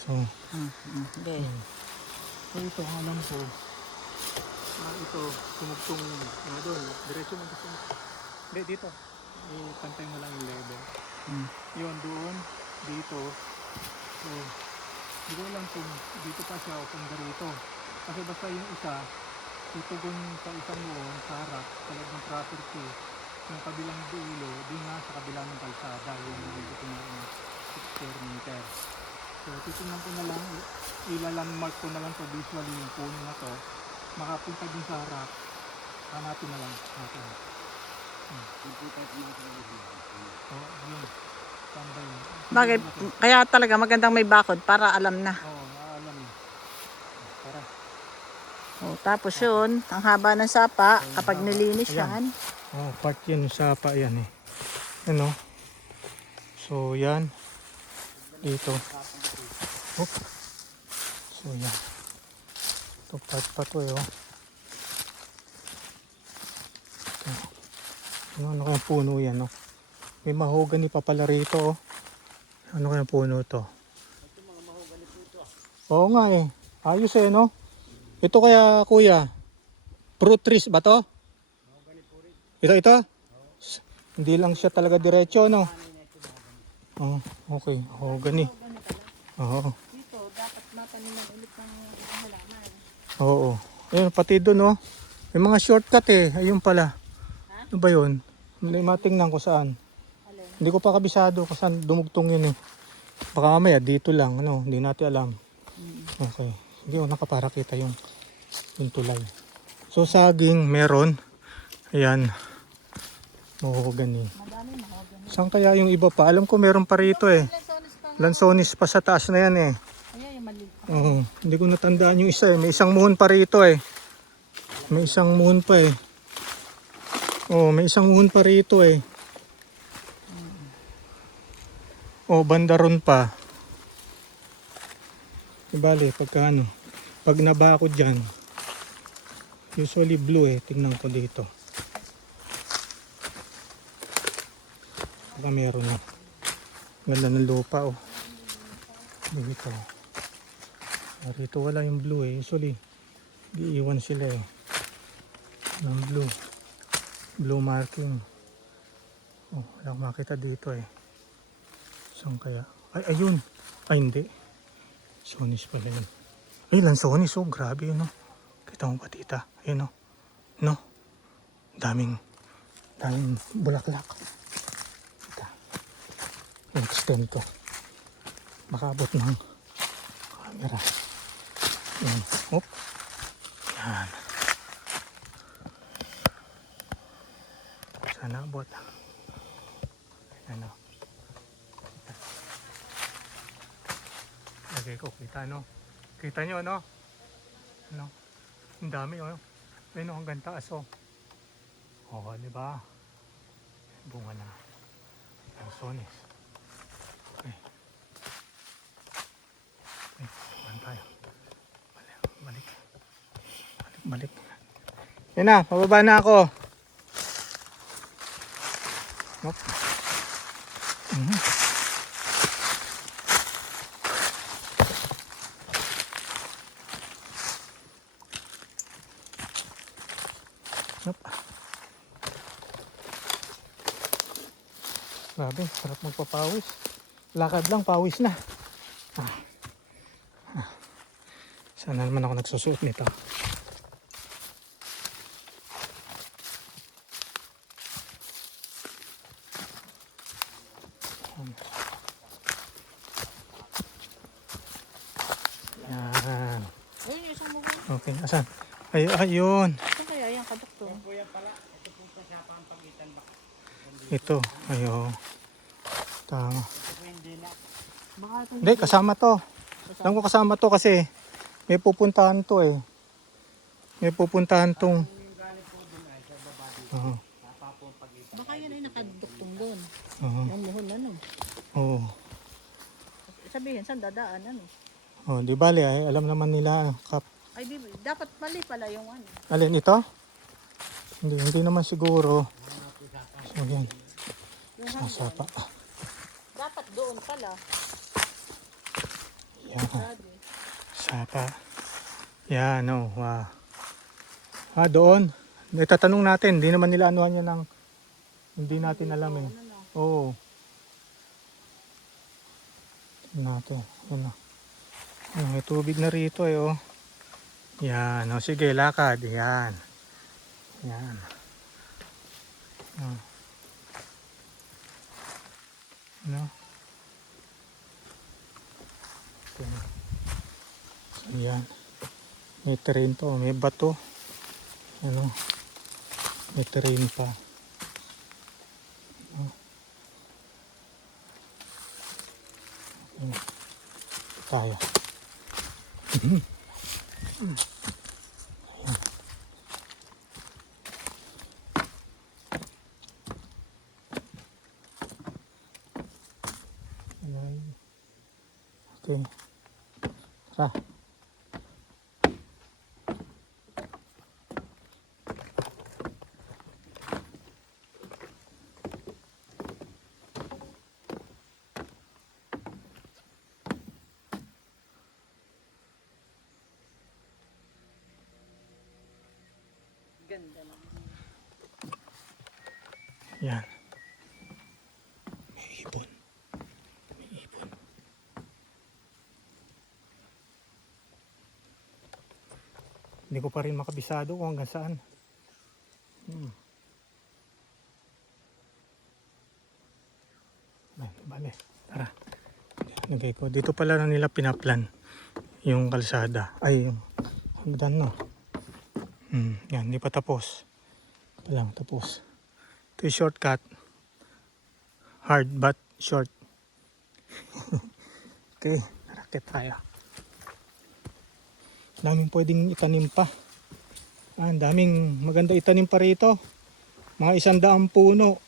So, Okay. so ito ang alam ko. Ito, tumugtong doon. Diretso mo gusto mo. Hindi, dito. Pantay mo lang yung level. Yun, doon, dito. So, hindi ko alam kung dito pa siya o kung dito. Kasi basta yung isa, tutugon sa isang noon, sa harap, sa loob ng property. Yung kabilang dulo, din nga sa kabilang ng kalsada, yung dito kumain 6 square meter. So, titingnan ko na lang, ilalandmark ko na lang to visually yung puno na to. Makapunta din sa harap, hanapin na lang natin. Oh, yun. Tamba yun. Bakit? Kaya talaga magandang may bakod para alam na. Oo, alam yun. Tara. Oh, tapos yun, ang haba ng sapa, kapag nilinis Ayan. yan. Oh, part yan yung sapa yan eh. Ano? So yan. Dito. Oh. So yan. Ito part pa to eh. Oh. Ano kayang puno yan? Oh? May mahogany pa pala rito. Oh. Ano kayang puno to? Oo nga eh. Ayos eh no? Ito kaya kuya. Fruit trees ba to? Ito? Hindi lang siya talaga diretso no? Oh, okay. Mahogany. Oo. Dito, dapat mataniman ulit ng halaman. Oo. Ayun, pati doon, oh. May mga shortcut eh. Ayun pala. Ano ba yun? Hindi matingnan ko saan. Hindi ko pa kabisado kung saan dumugtong yun eh. Baka mamaya dito lang. Ano, hindi natin alam. Okay. Hindi ko nakapara kita yung tulay. So saging meron. Ayan. Mahogany. Madami mahogany. Saan kaya yung iba pa? Alam ko meron pa rito eh. Lansones pa nga. Lansones pa sa taas na yan eh. Ayan yung maliit pa. Oo, hindi ko natandaan yung isa eh. May isang muhon pa rito eh. May isang muhon pa eh. Oo, may isang muhon pa rito eh. Oo, banda ron pa. Ibali, pagka ano. Pag nabako dyan. Usually blue eh. Tingnan ko dito. Baka meron na. Ganda ng lupa oh. Dito. Rito wala yung blue eh. Usually, iiwan sila eh. Ng blue. Blue marking. Oh, wala akong makita dito eh. Saan kaya? Ay, ayun. Ay, hindi. Sonis pala yun. Ay, lansonis oh. Grabe yun oh. Kita mo ba tita? Ayun oh. No? Daming bulaklak. Kita. Extend to. Makabot ng camera. Yan. Hop. Yan. Sana abot. Ano? Lagay ko. Kita no? Kita nyo no? Ano? Ang dami oh. Ayun oh, hanggang taas oh. Oo, di ba? Bunga na. Lansones. Okay. Okay, saan tayo? Balik. Balik. Yan na, pababa na ako. Hop. Hop. Grabe, sarap magpapawis. Lakad lang, pawis na. Sana naman ako nagsusuot nito. Yan. Ayun yung isang muhon. Okay, asan? Ayun. Saan kaya yung kadukto? Ito, ayun. Tama. Baka ito Hindi, kasama to. Alam ko kasama to kasi may pupuntahan to eh. May pupuntahan tong. Oo. baka yan ay nakaduktong doon. Oo. Yung muhon ano. Oo. Sabihin, saan dadaan ano? Oh, di bali ay alam naman nila kap. Ay, di, dapat mali pala yung ano. Alin ito? Hindi naman siguro. So yan. Yung hanggang. Sasapa. Dapat doon pala. Yan. Sapa. Yan, oh, wow. Doon. Itatanong natin, hindi naman nila anuhan yan ng hindi natin alam eh. Oo. Tignan natin. Yan, oh. May tubig na rito eh, oh. Yan, oh, sige, lakad. Yan. Yan. Oh. Ano? So, yan. May terrain pa, may bato. Ano? May terrain pa. Ano? Kaya. Ayan. Ayan. Okay. Tara. Ganda lang. Yan. May ibon. May ibon. Hindi ko pa rin makabisado kung hanggang saan. Bale, tara. Lagay ko. Dito pala na nila pinaplan yung kalsada. Ay, yung hagdan no. Yan, hindi pa tapos. Pa lang, tapos. Ito yung shortcut. Hard but short. Okay, rakit tayo. Daming pwedeng itanim pa. Ang daming maganda itanim pa rito. Mga 100 puno.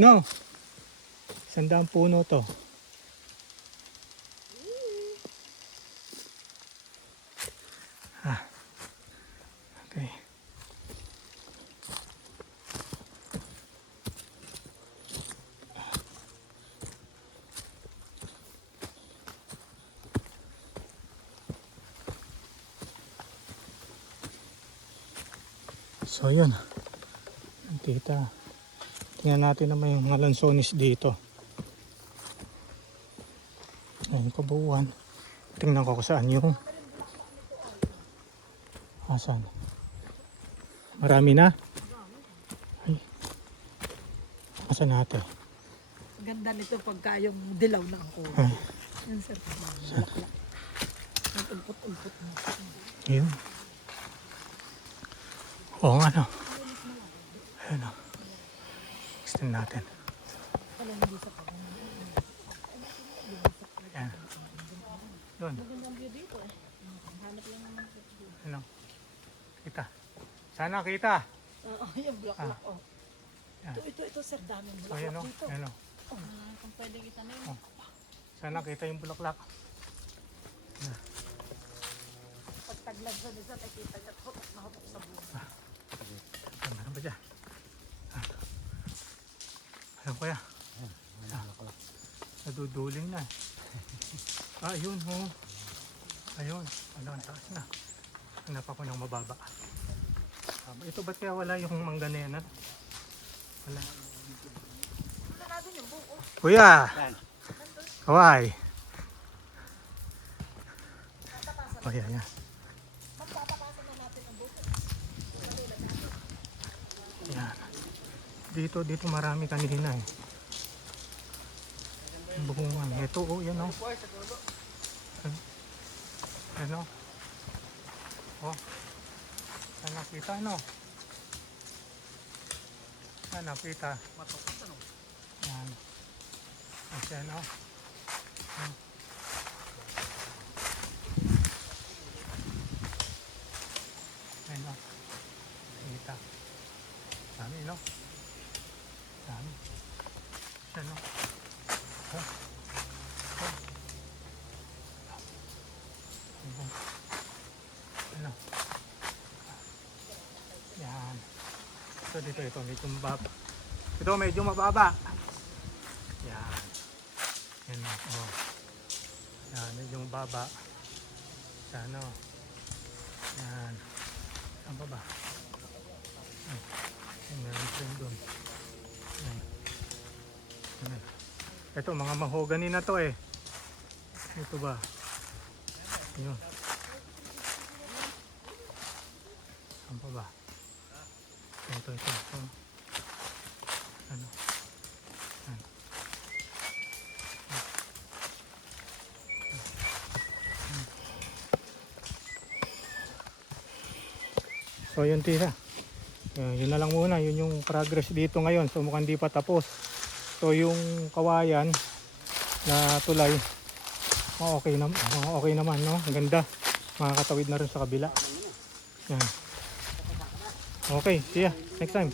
No? 100 puno to. Okay. So yun. Kita. Tingnan natin naman yung mga lansones dito. Ayun, kabuuan. Tingnan ko kung saan yung asan. Marami na. Ay. Asan natin? Ganda nito pagka yung dilaw na ang kulay. Ay. Yan sir. Bulaklak. Nag-umpot-umpot na. Yun. Oo nga no. Ayun o. Extend natin. Ayan. Doon. Ano? Kita. Sana kita. Oo, yung bulaklak. Oh. Yan. Ito sir, daming So bulaklak ayan o. dito. Ayan o. Kung pwede kita na yun. Sana kita yung bulaklak. Pag taglag sa nisa, nakita niya hutok na hutok sa bunga. Meron ba dyan? Ayan kuya. Naduduling na. Ayun ho. Ayun. Ano, ang taas na. Hanap ako ng mababa. Ito ba't kaya wala yung mangga na yan? Wala. Wala natin yung buko. Kuya! Kawai! Oh, yan, yan. Magtatapasan na natin ang buko. Yan. Dito marami kanina eh. Bukungan. Ito oh, yan oh. Ano? Oh. Saan nakita no? Saan nakita? Yan. Ayan oh. Ayan oh. Kita. Dami no? Dami. Ayan oh. Oh. Oh. Ano? Yan. So dito medyo mababa. Ito medyo mababa. Yan. Yan. Oh. Yan, medyo mababa. Sa ano. Yan. Saan pa ba? Yan. Yan, meron frame doon. Yan. Yan. Ito, mga mahogany na to eh. Ito ba? Yun. Saan pa ba? Ito. Ano? Yan. So yun tira. Yun na lang muna, yun yung progress dito ngayon. So mukhang di pa tapos. So yung kawayan na tulay, okay naman, no? Ang ganda. Makakatawid na rin sa kabila. Yan. Okay, see ya. Next time.